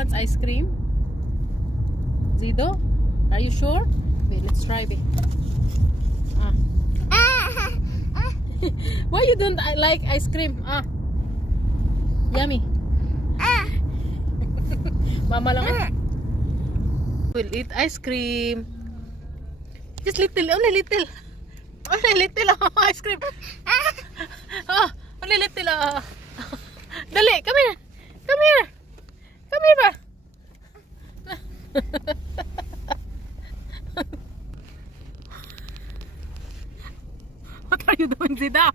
wants ice cream? Zido? Are you sure? Wait, let's try it. Why you don't like ice cream? Yummy. Mama lang will eat ice cream. Just little, only little. Only little ice cream. Only little. Dali, come here. Come here. Come here ba? What are you doing, Zida?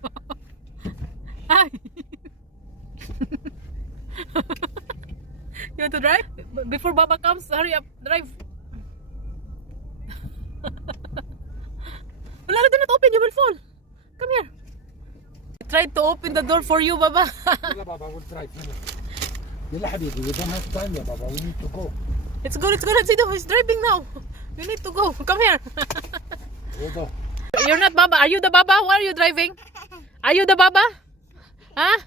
Hi. You want to drive? Before Baba comes, hurry up, drive. Wala na, do not open, you will fall. Come here. I tried to open the door for you, Baba. يلا بابا we'll drive. يلا حبيبي we don't have time يا بابا we need to go. Let's go, let's go, let's go. He's driving now. You need to go. Come here. Hold on. You're not Baba. Are you the Baba? Why are you driving? Are you the Baba? Huh?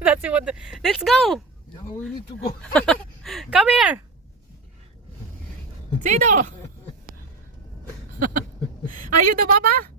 That's what. Let's go. يلا we need to go. Come here. Zido. Are you the Baba?